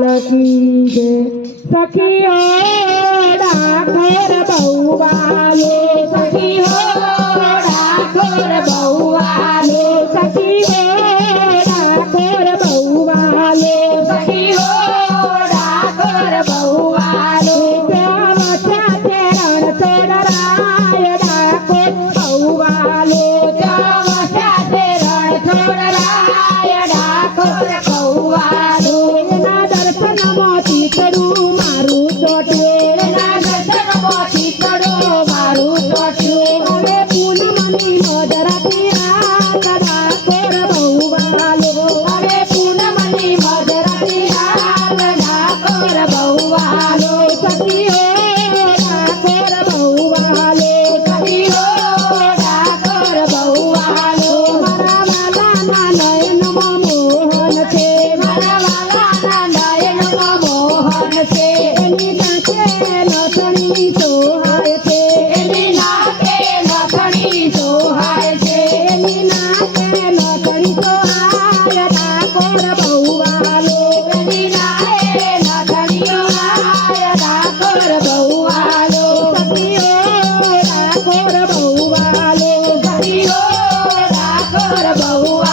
लाल की जय सखियो, डाकोर बहुआ लो सखियो, डाकोर बहुआ लो सखियो, डाकोर बहुआ लो सखियो, डाकोर बहुआ लो श्याम चरण छोड़राय डाकोर बहुआ लो श्याम चरण छोड़राय डाकोर बहुआ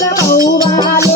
para o vale.